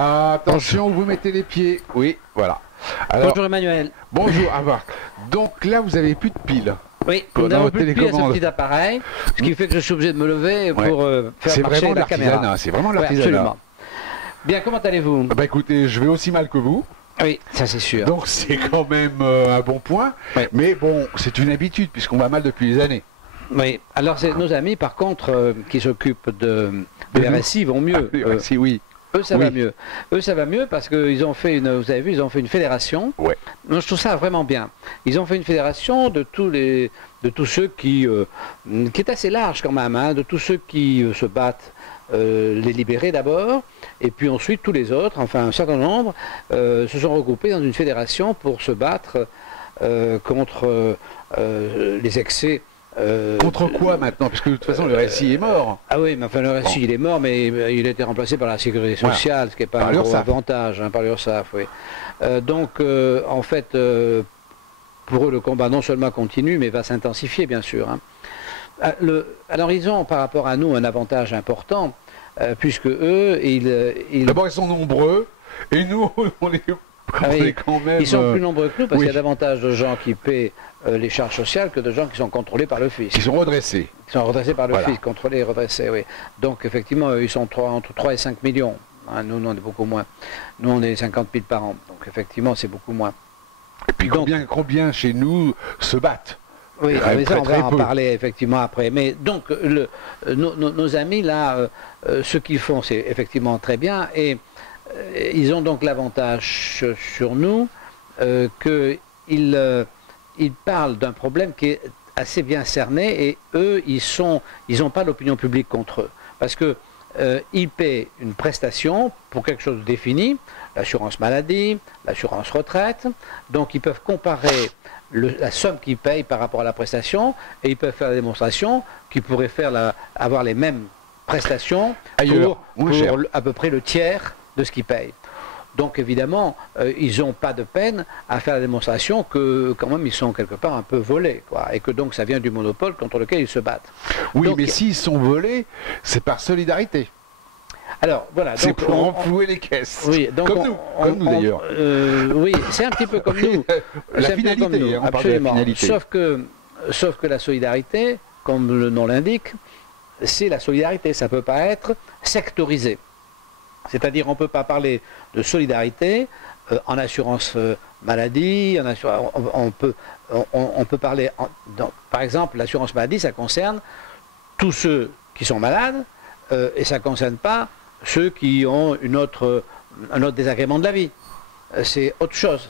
Ah, attention, où vous mettez les pieds. Oui, voilà. Alors, bonjour Emmanuel. Bonjour, donc là, vous avez plus de piles. Oui, nous n'avons plus de piles à ce petit appareil, ce qui fait que je suis obligé de me lever pour faire marcher la caméra. C'est vraiment l'artisanat. Absolument. Bien, comment allez-vous? Bah écoutez, je vais aussi mal que vous. Oui, ça c'est sûr. Donc c'est quand même un bon point. Oui. Mais bon, c'est une habitude puisqu'on va mal depuis des années. Oui, alors nos amis par contre qui s'occupent de RSI vont mieux. RSI, oui. Eux ça va mieux. Eux ça va mieux parce qu'ils ont fait vous avez vu, ils ont fait une fédération. Ouais. Donc, je trouve ça vraiment bien. Ils ont fait une fédération de tous ceux qui est assez large quand même, hein, de tous ceux qui se battent. Les libérés d'abord, et puis ensuite tous les autres, enfin un certain nombre, se sont regroupés dans une fédération pour se battre contre les excès. Contre quoi maintenant? Parce que de toute façon le RSI est mort. Ah oui, mais enfin le RSI il est mort, mais il a été remplacé par la sécurité sociale, ce qui n'est pas un gros avantage, hein, par l'URSSAF, oui. Donc en fait, pour eux le combat non seulement continue, mais va s'intensifier bien sûr. Hein. Alors ils ont par rapport à nous un avantage important, puisque eux, d'abord ils sont nombreux, et nous on est quand même... Ils sont plus nombreux que nous, parce qu'il y a davantage de gens qui paient les charges sociales que de gens qui sont contrôlés par le fisc. Qui sont redressés. Qui sont redressés par le fisc, contrôlés et redressés, oui. Donc effectivement, ils sont entre 3 et 5 millions. Hein, nous, on est beaucoup moins. Nous, on est 50 000 par an. Donc effectivement, c'est beaucoup moins. Et puis combien chez nous se battent? Oui, on va en parler effectivement après. Mais donc, nos amis là, ce qu'ils font, c'est effectivement très bien. Et ils ont donc l'avantage sur nous qu'ils parlent d'un problème qui est assez bien cerné. Et eux, ils n'ont pas l'opinion publique contre eux. Parce qu'ils paient une prestation pour quelque chose de défini, l'assurance maladie, l'assurance retraite. Donc, ils peuvent comparer la somme qu'ils payent par rapport à la prestation, et ils peuvent faire la démonstration qu'ils pourraient avoir les mêmes prestations pour à peu près le tiers de ce qu'ils payent. Donc évidemment, ils n'ont pas de peine à faire la démonstration que quand même ils sont quelque part un peu volés, quoi, et que donc ça vient du monopole contre lequel ils se battent. Oui, donc, mais s'ils sont volés, c'est par solidarité. Alors voilà, c'est pour renflouer les caisses. Oui, donc comme nous d'ailleurs. Oui, c'est un petit peu comme nous. La finalité, on parle de la finalité. Sauf que la solidarité, comme le nom l'indique, c'est la solidarité. Ça ne peut pas être sectorisé. C'est-à-dire, on ne peut pas parler de solidarité en assurance maladie. On peut parler, par exemple, l'assurance maladie, ça concerne tous ceux qui sont malades et ça ne concerne pas ceux qui ont un autre désagrément de la vie. C'est autre chose,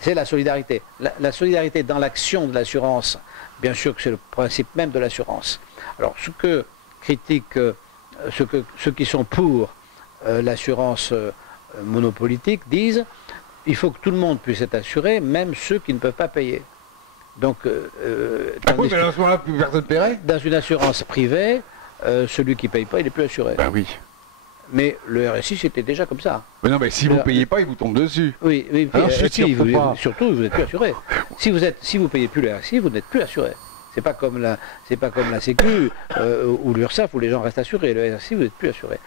c'est la solidarité. La solidarité dans l'action de l'assurance, bien sûr que c'est le principe même de l'assurance. Alors ce que critiquent ceux qui sont pour l'assurance monopolitique disent il faut que tout le monde puisse être assuré, même ceux qui ne peuvent pas payer. Donc, oui, mais à ce moment-là, plus personne paierait. Dans une assurance privée, celui qui ne paye pas, il n'est plus assuré. Ben oui. Mais le RSI, c'était déjà comme ça. Mais non, mais si vous ne payez pas, il vous tombe dessus. Oui, surtout, vous n'êtes plus assuré. Si vous ne payez plus le RSI, vous n'êtes plus assuré. C'est pas comme la Sécu ou l'URSSAF où les gens restent assurés. Le RSI, vous n'êtes plus assuré.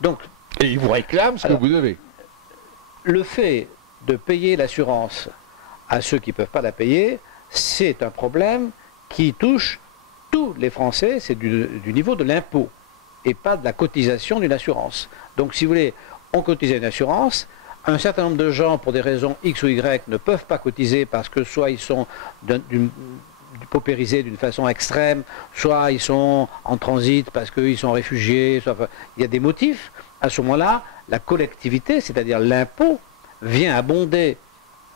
Donc, et ils vous réclament ce que vous devez. Le fait de payer l'assurance à ceux qui ne peuvent pas la payer, c'est un problème qui touche tous les Français, c'est du niveau de l'impôt et pas de la cotisation d'une assurance. Donc si vous voulez, on cotise une assurance, un certain nombre de gens, pour des raisons X ou Y, ne peuvent pas cotiser parce que soit ils sont paupérisés d'une façon extrême, soit ils sont en transit parce qu'ils sont réfugiés, soit, enfin, il y a des motifs. À ce moment-là, la collectivité, c'est-à-dire l'impôt, vient abonder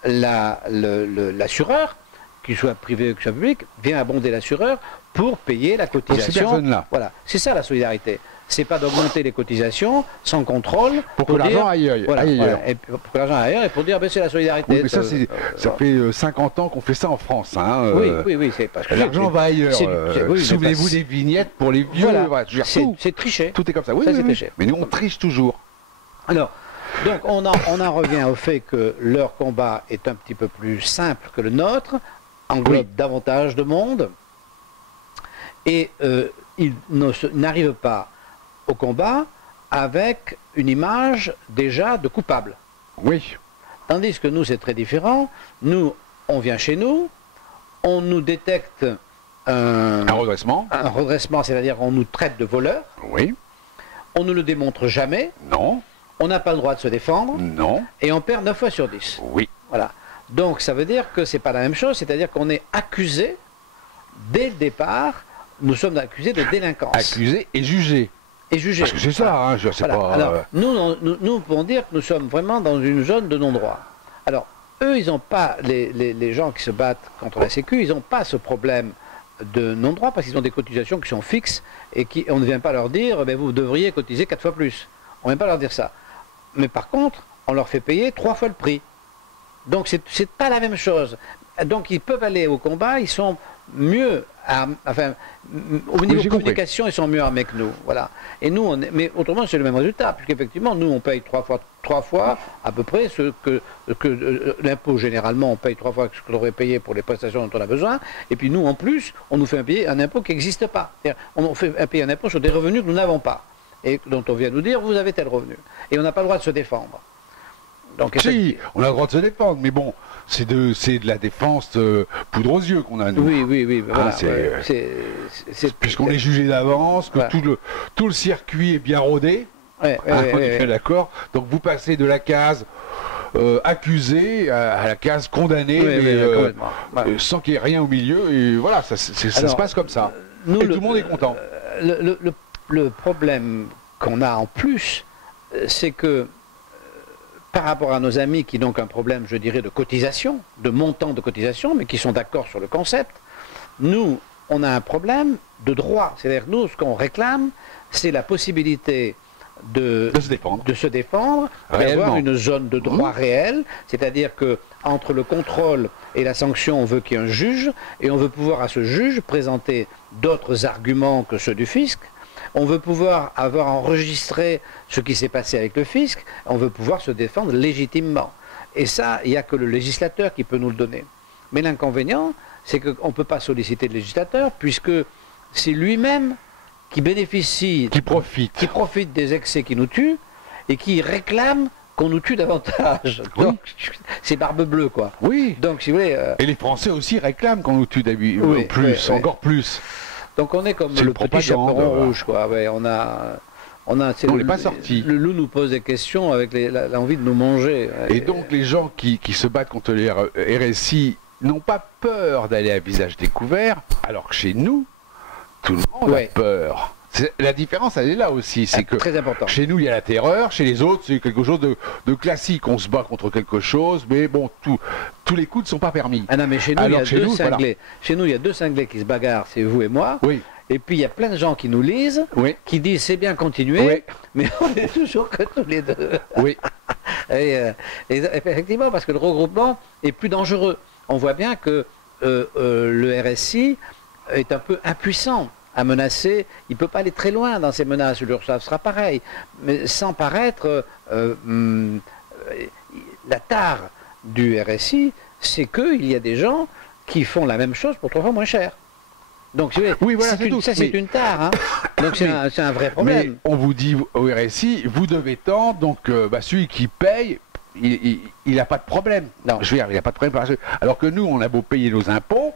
l'assureur, qu'il soit privé ou qu'il soit public, vient abonder l'assureur pour payer la cotisation. Pour ces personnes-là. Voilà, c'est ça la solidarité. C'est pas d'augmenter les cotisations sans contrôle. Pour que l'argent aille ailleurs. Voilà, et pour que l'argent aille ailleurs et pour dire ben, c'est la solidarité. Oui, mais ça fait 50 ans qu'on fait ça en France. Hein, oui, c'est parce que l'argent va ailleurs. Souvenez-vous des vignettes pour les vieux. Voilà, c'est tricher. Tout est comme ça. Oui, c'est tricher. Mais nous on triche toujours. Alors, donc on en revient au fait que leur combat est un petit peu plus simple que le nôtre, englobe davantage de monde, et ils n'arrivent pas au combat avec une image déjà de coupable. Oui. Tandis que nous, c'est très différent. Nous, on vient chez nous, on nous détecte Un redressement. un redressement, c'est-à-dire on nous traite de voleurs, Oui. on ne le démontre jamais, Non. on n'a pas le droit de se défendre, Non. et on perd 9 fois sur 10. Oui. Voilà. Donc ça veut dire que c'est pas la même chose, c'est-à-dire qu'on est accusé, dès le départ, nous sommes accusés de délinquance. Accusé et jugé. Et jugé. Parce que c'est ça, hein, je sais Voilà. pas. Alors, nous pouvons dire que nous sommes vraiment dans une zone de non-droit. Alors, eux, ils n'ont pas, les gens qui se battent contre la Sécu, ils n'ont pas ce problème de non-droit parce qu'ils ont des cotisations qui sont fixes et on ne vient pas leur dire, ben, vous devriez cotiser 4 fois plus. On ne vient pas leur dire ça. Mais par contre, on leur fait payer 3 fois le prix. Donc, c'est pas la même chose. Donc, ils peuvent aller au combat, ils sont mieux, au niveau de communication, ils sont mieux armés que nous. Voilà. Et nous, mais autrement, c'est le même résultat, puisqu'effectivement, nous, on paye 3 fois à peu près ce que l'impôt, généralement, on paye 3 fois ce qu'on aurait payé pour les prestations dont on a besoin. Et puis nous, en plus, on nous fait payer un impôt qui n'existe pas. On fait payer un impôt sur des revenus que nous n'avons pas. Et dont on vient nous dire, vous avez tel revenu. Et on n'a pas le droit de se défendre. Donc, si, on a le droit de se défendre, mais bon, c'est de la défense poudre aux yeux qu'on a, nous. Oui, voilà, puisqu'on est jugé d'avance, que voilà. tout le circuit est bien rodé, on est bien d'accord. Donc vous passez de la case accusé à la case condamné, sans qu'il y ait rien au milieu, et voilà, ça se passe comme ça. Et tout le monde est content. Le problème qu'on a en plus, c'est que par rapport à nos amis qui n'ont qu'un problème, je dirais, de cotisation, de montant de cotisation, mais qui sont d'accord sur le concept, nous, on a un problème de droit. C'est-à-dire, nous, ce qu'on réclame, c'est la possibilité de se défendre, d'avoir une zone de droit réel, c'est-à-dire que entre le contrôle et la sanction, on veut qu'il y ait un juge, et on veut pouvoir à ce juge présenter d'autres arguments que ceux du fisc. On veut pouvoir avoir enregistré ce qui s'est passé avec le fisc, on veut pouvoir se défendre légitimement. Et ça, il n'y a que le législateur qui peut nous le donner. Mais l'inconvénient, c'est qu'on ne peut pas solliciter le législateur, puisque c'est lui-même qui bénéficie, qui profite des excès qui nous tuent, et qui réclame qu'on nous tue davantage. Oui. Donc, c'est barbe bleue, quoi. Oui. Donc, si vous voulez... Et les Français aussi réclament qu'on nous tue encore plus. Donc on est comme le petit chaperon rouge, quoi. Ouais, on n'est pas sorti. Le loup nous pose des questions avec l'envie de nous manger. Et donc les gens qui se battent contre les RSI n'ont pas peur d'aller à visage découvert, alors que chez nous, tout le monde a peur. La différence, elle est là aussi, c'est que très important. Chez nous, il y a la terreur, chez les autres, c'est quelque chose de classique. On se bat contre quelque chose, mais bon, tous les coups ne sont pas permis. Ah non, mais chez nous, il y a deux cinglés. Chez nous, il y a 2 cinglés qui se bagarrent, c'est vous et moi. Oui. Et puis, il y a plein de gens qui nous lisent, qui disent c'est bien continuer, mais on est toujours que tous les deux. Oui. et effectivement, parce que le regroupement est plus dangereux. On voit bien que le RSI est un peu impuissant à menacer, il ne peut pas aller très loin dans ses menaces, l'URSSAF sera pareil, mais sans paraître, la tare du RSI, c'est qu'il y a des gens qui font la même chose pour 3 fois moins cher. Donc c'est une tare, hein. Donc c'est un vrai problème. Mais on vous dit au RSI, vous devez tant, donc celui qui paye, il n'a pas de problème. Non. Je veux dire, il n'a pas de problème. Alors que nous, on a beau payer nos impôts,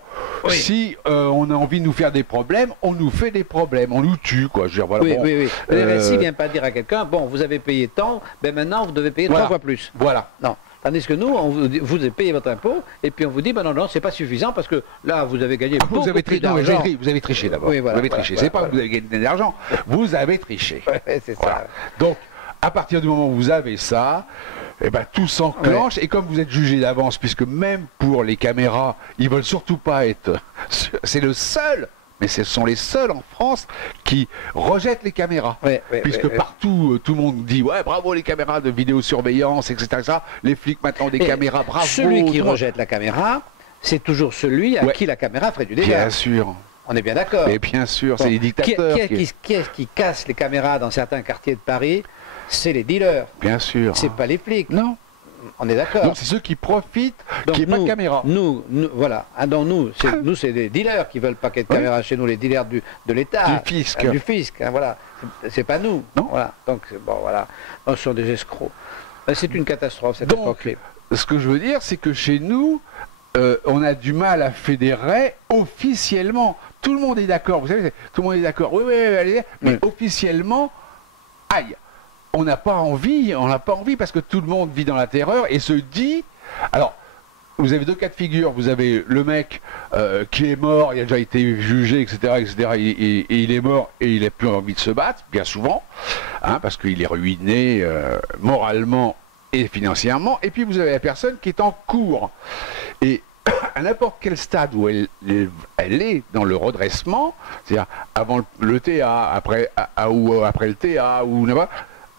si on a envie de nous faire des problèmes, on nous fait des problèmes, on nous tue, quoi. Je veux dire, voilà, oui. Le RSI ne vient pas dire à quelqu'un, bon, vous avez payé tant, ben maintenant vous devez payer 3 fois plus. Voilà. Non. Tandis que nous, vous avez payé votre impôt, et puis on vous dit, ben non, c'est pas suffisant, parce que là, vous avez gagné beaucoup plus d'argent. Vous avez triché d'abord. Oui, voilà, vous avez triché. C'est pas que vous avez gagné de l'argent, vous avez triché. C'est ça. Donc, à partir du moment où vous avez ça, eh ben, tout s'enclenche, et comme vous êtes jugé d'avance, puisque même pour les caméras, ils veulent surtout pas être... C'est le seul, mais ce sont les seuls en France qui rejettent les caméras. Puisque partout, tout le monde dit, ouais, bravo les caméras de vidéosurveillance, etc. Les flics maintenant des caméras, bravo. Celui qui rejette la caméra, c'est toujours celui à qui la caméra ferait du dégât. Bien sûr. On est bien d'accord. Mais bien sûr, c'est les dictateurs. Qui est-ce qui casse les caméras dans certains quartiers de Paris? C'est les dealers. Bien sûr. C'est pas les flics. Non. On est d'accord. Donc c'est ceux qui profitent qu'il n'y ait pas de caméra. Voilà. Ah, donc nous, c'est des dealers qui veulent pas qu'il y ait de caméra chez nous, les dealers de l'État. Du fisc. Du fisc, hein, voilà. C'est pas nous. Non. Voilà. Donc, bon, voilà. Donc, ce sont des escrocs. C'est une catastrophe, cette Donc, époque. ce que je veux dire, c'est que chez nous, on a du mal à fédérer officiellement. Tout le monde est d'accord, vous savez, tout le monde est d'accord. Oui, allez, mais officiellement, aïe, on n'a pas envie parce que tout le monde vit dans la terreur et se dit. Alors, vous avez deux cas de figure. Vous avez le mec qui est mort, il a déjà été jugé, etc., et il est mort et il n'a plus envie de se battre, bien souvent, hein, parce qu'il est ruiné moralement et financièrement. Et puis vous avez la personne qui est en cours. Et à n'importe quel stade où elle est dans le redressement, c'est-à-dire avant le TA, après le TA, ou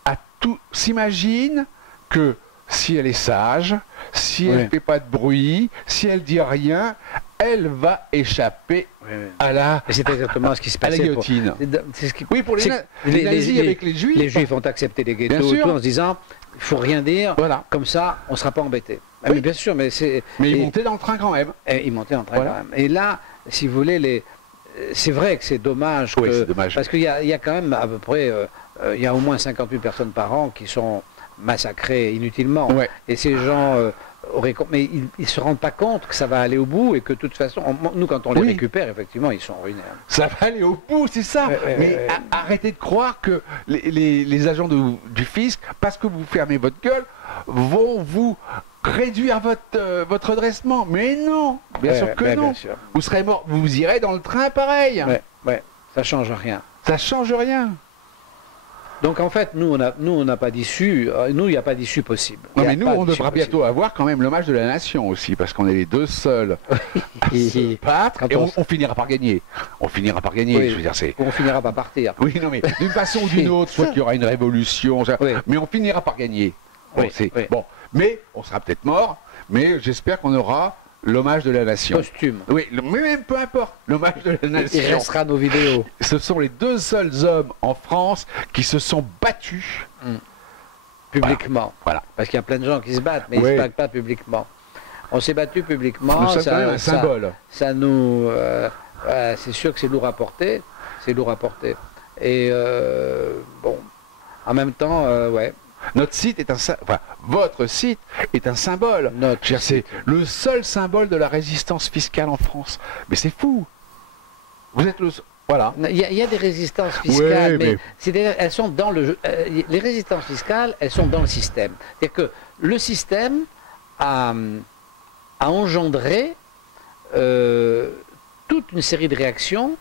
à tout, s'imagine que si elle est sage, si elle ne fait pas de bruit, si elle dit rien, elle va échapper à la et c'est exactement ce qui se passait. À la guillotine. Oui, pour les nazis avec les juifs. Les juifs ont accepté les ghettos et tout, en se disant, il ne faut rien dire, comme ça, on ne sera pas embêté. Ah, mais bien sûr, mais c'est... Mais ils montaient dans le train quand même. Ils montaient dans le train quand même. Et là, si vous voulez, c'est vrai que c'est dommage. Parce qu'il y a quand même à peu près, il y a au moins 58 personnes par an qui sont massacrées inutilement. Ouais. Et ces gens mais ils ne se rendent pas compte que ça va aller au bout et que de toute façon, nous quand on les récupère, effectivement, ils sont ruinés. Ça va aller au bout, c'est ça. Mais arrêtez de croire que les agents du fisc, parce que vous fermez votre gueule, vont vous réduire votre redressement. Mais non, bien sûr que non. Sûr. Vous serez mort, vous irez dans le train pareil. Ça change rien. Ça change rien. Donc en fait, nous on n'a pas d'issue. Nous, il n'y a pas d'issue possible. Non, mais nous, on devra bientôt avoir quand même l'hommage de la nation aussi, parce qu'on est les deux seuls à se battre, et on finira par gagner. On finira par gagner. Oui, je veux dire, on finira par partir. Oui, non, mais d'une façon ou d'une autre, soit qu'il y aura une révolution, mais on finira par gagner. Bon, mais on sera peut-être mort, mais j'espère qu'on aura l'hommage de la nation. Costume. Oui, mais même peu importe, l'hommage de la nation. Il restera nos vidéos. Ce sont les deux seuls hommes en France qui se sont battus. Publiquement. Voilà. Parce qu'il y a plein de gens qui se battent, mais ils ne se battent pas publiquement. On s'est battu publiquement. Nous sommes quand même un symbole. Ça nous... c'est sûr que c'est lourd à porter. C'est lourd à porter. Et bon, en même temps, notre site est votre site est un symbole. C'est le seul symbole de la résistance fiscale en France. Mais c'est fou. Vous êtes le... Voilà. Il y a des résistances fiscales, mais elles sont dans le... les résistances fiscales, elles sont dans le système. C'est-à-dire que le système a engendré toute une série de réactions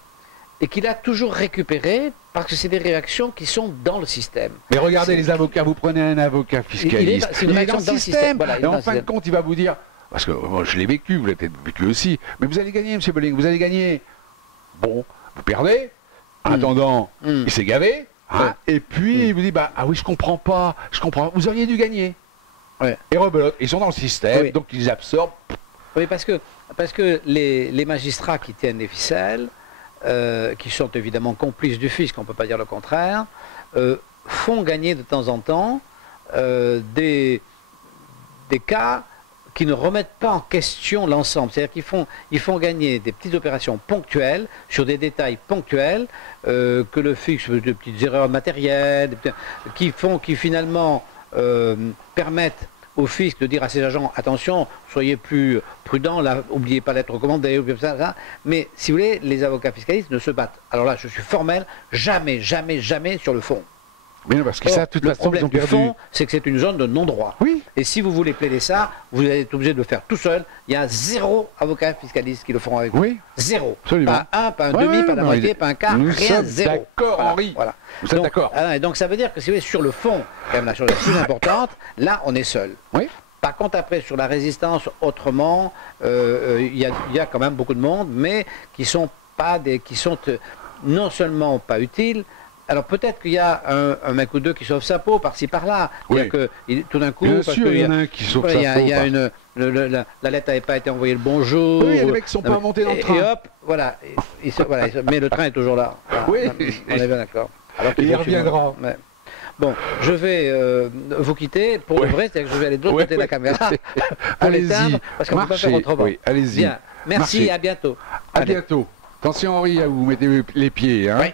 et qu'il a toujours récupéré parce que c'est des réactions qui sont dans le système. Mais regardez les avocats, vous prenez un avocat fiscaliste, il est dans le système, et en fin de compte il va vous dire, parce que moi je l'ai vécu, vous l'avez peut-être vécu aussi, mais vous allez gagner M. Bolling, vous allez gagner. Bon, vous perdez, en attendant, il s'est gavé, et puis il vous dit, ah oui je comprends pas, vous auriez dû gagner. Et rebelote, ils sont dans le système, donc ils absorbent. Oui, parce que les magistrats qui tiennent les ficelles, qui sont évidemment complices du fisc, on ne peut pas dire le contraire, font gagner de temps en temps des cas qui ne remettent pas en question l'ensemble. C'est-à-dire qu'ils font gagner des petites opérations ponctuelles, sur des détails ponctuels, que le fisc, de petites erreurs matérielles, qui finalement permettent au fisc de dire à ses agents, attention, soyez plus prudents, là, n'oubliez pas d'être recommandé, ou comme ça. Mais si vous voulez, les avocats fiscalistes ne se battent. Alors là, je suis formel, jamais sur le fond. Mais non, parce que ça, toute le façon, problème du fond, c'est que c'est une zone de non-droit. Oui. Et si vous voulez plaider ça, vous êtes obligé de le faire tout seul. Il y a 0 avocat fiscaliste qui le feront avec vous. Oui. 0. Absolument. Pas un, pas un demi, pas la moitié, pas un quart, rien, 0. D'accord, Henri. Voilà. Vous êtes d'accord. Et donc ça veut dire que si vous voulez, sur le fond, quand même la chose la plus importante, là, on est seul. Oui. Par contre, après, sur la résistance, autrement, il y a quand même beaucoup de monde, mais qui sont non seulement pas utiles. Alors peut-être qu'il y a un mec ou deux qui sauve sa peau par-ci par-là. Oui. Que tout d'un coup, bien sûr, il y en a un qui sauve sa peau. La lettre n'avait pas été envoyée le bonjour. Oui, les mecs ne sont pas montés dans le train. Et hop, voilà. Mais le train est toujours là. Voilà, oui. on est bien d'accord. Il reviendra. Bon, je vais vous quitter pour le vrai, c'est-à-dire que je vais aller de l'autre côté de la caméra pour l'éteindre, parce qu'on ne peut pas faire autrement. Oui, allez-y. Bien, merci, Marchez. à bientôt. À Allez. bientôt. Attention Henri, vous mettez les pieds. Hein. Oui.